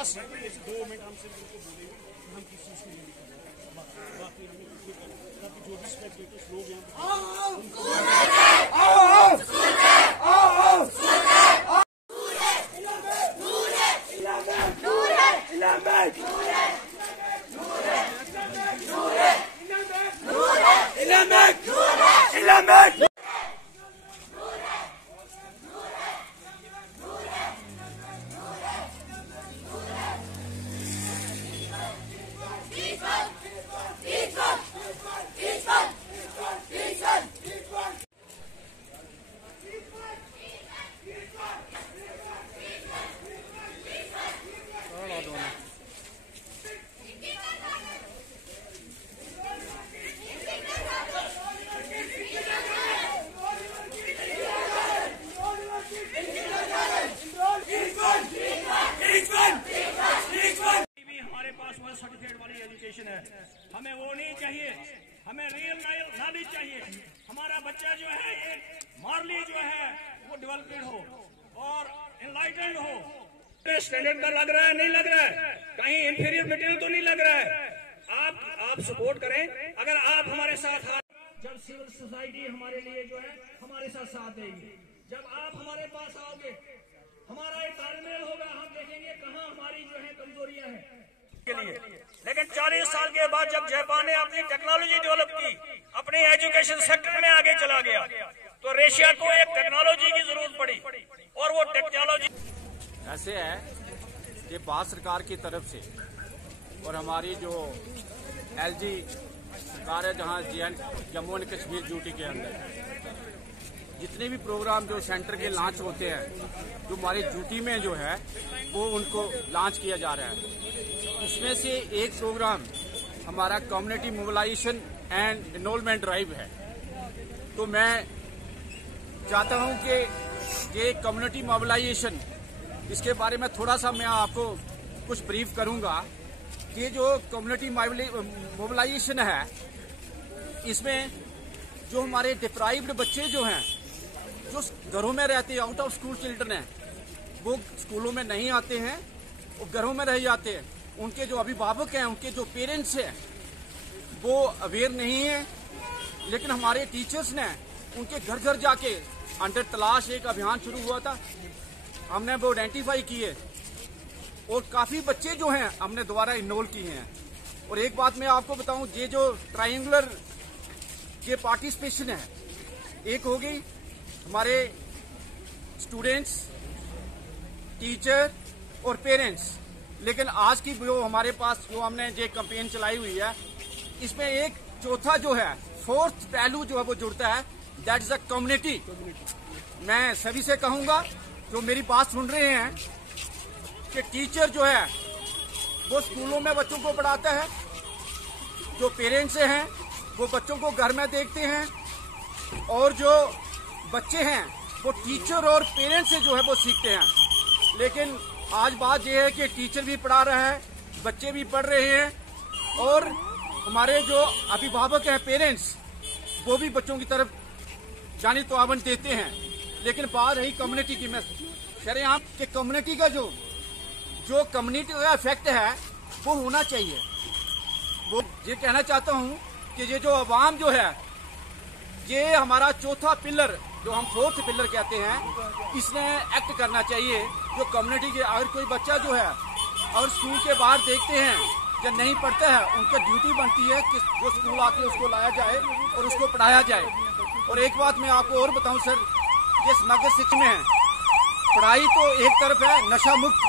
बस 2 मिनट हमसे बोलेंगे हम किस चीज़ के लिए बाकी ताकि जो भी स्पेक्टेटर्स लोग यहाँ सर्टिफिकेट वाली एजुकेशन है, हमें वो नहीं चाहिए, हमें रियल नॉलेज चाहिए। हमारा बच्चा जो है एक मॉरली जो है वो डेवलप्ड हो और एनलाइटेंड हो। स्टैंडर्ड का लग रहा है, नहीं लग रहा है, कहीं इंफीरियर मटेरियल तो नहीं लग रहा है। आप सपोर्ट करें। अगर आप हमारे साथ जब सिविल सोसाइटी हमारे लिए जो है हमारे साथ देगी, जब आप हमारे पास आओगे हमारा एक तालमेल होगा, हम देखेंगे कहाँ हमारी जो है कमजोरियां हैं के लिए। लेकिन 40 साल के बाद जब जापान ने अपनी टेक्नोलॉजी डेवलप की, अपने एजुकेशन सेक्टर में आगे चला गया, तो रशिया को एक टेक्नोलॉजी की जरूरत पड़ी और वो टेक्नोलॉजी ऐसे है कि भारत सरकार की तरफ से और हमारी जो एलजी सरकार है, जहाँ जम्मू एंड कश्मीर ड्यूटी के अंदर जितने भी प्रोग्राम जो सेंटर के लॉन्च होते हैं, जो हमारी ड्यूटी में जो है वो उनको लॉन्च किया जा रहा है। उसमें से एक प्रोग्राम हमारा community mobilisation and enrolment drive है। तो मैं चाहता हूं कि ये कम्युनिटी मोबिलाइजेशन, इसके बारे में थोड़ा सा मैं आपको कुछ ब्रीफ करूंगा कि जो कम्युनिटी मोबिलाइजेशन है, इसमें जो हमारे डिप्राइव्ड बच्चे जो हैं, जो घरों में रहते हैं, आउट ऑफ स्कूल चिल्ड्रन हैं, वो स्कूलों में नहीं आते हैं, वो घरों में रह जाते हैं। उनके जो अभिभावक हैं, उनके जो पेरेंट्स हैं, वो अवेयर नहीं है। लेकिन हमारे टीचर्स ने उनके घर घर जाके अंडर तलाश एक अभियान शुरू हुआ था, हमने वो आइडेंटिफाई किए और काफी बच्चे जो हैं हमने दोबारा इनरोल किए हैं। और एक बात मैं आपको बताऊं, ये जो ट्रायंगुलर के पार्टिसिपेशन है, एक हो गई हमारे स्टूडेंट्स, टीचर और पेरेंट्स। लेकिन आज की जो हमारे पास जो हमने ये कैंपेन चलाई हुई है, इसमें एक चौथा जो है, फोर्थ पहलू जो है वो जुड़ता है, दैट इज अ कम्युनिटी। मैं सभी से कहूंगा जो मेरी बात सुन रहे हैं कि टीचर जो है वो स्कूलों में बच्चों को पढ़ाता है, जो पेरेंट्स हैं वो बच्चों को घर में देखते हैं, और जो बच्चे हैं वो टीचर और पेरेंट्स से जो है वो सीखते हैं। लेकिन आज बात यह है कि टीचर भी पढ़ा रहा है, बच्चे भी पढ़ रहे हैं, और हमारे जो अभिभावक हैं, पेरेंट्स, वो भी बच्चों की तरफ जाने तो आवंट देते हैं। लेकिन बात रही कम्युनिटी की, मैं कह रहे हैं आप कि कम्युनिटी का जो कम्युनिटी का इफेक्ट है वो होना चाहिए। वो ये कहना चाहता हूँ कि ये जो अवाम जो है, ये हमारा चौथा पिलर जो हम फोर्थ पिलर कहते हैं, इसने एक्ट करना चाहिए। जो कम्युनिटी के अगर कोई बच्चा जो है और स्कूल के बाहर देखते हैं या नहीं पढ़ता है, उनकी ड्यूटी बनती है कि जो स्कूल आके उसको लाया जाए और उसको पढ़ाया जाए। और एक बात मैं आपको और बताऊं सर, ये समग्र शिक्षा में है, पढ़ाई तो एक तरफ है, नशा मुक्त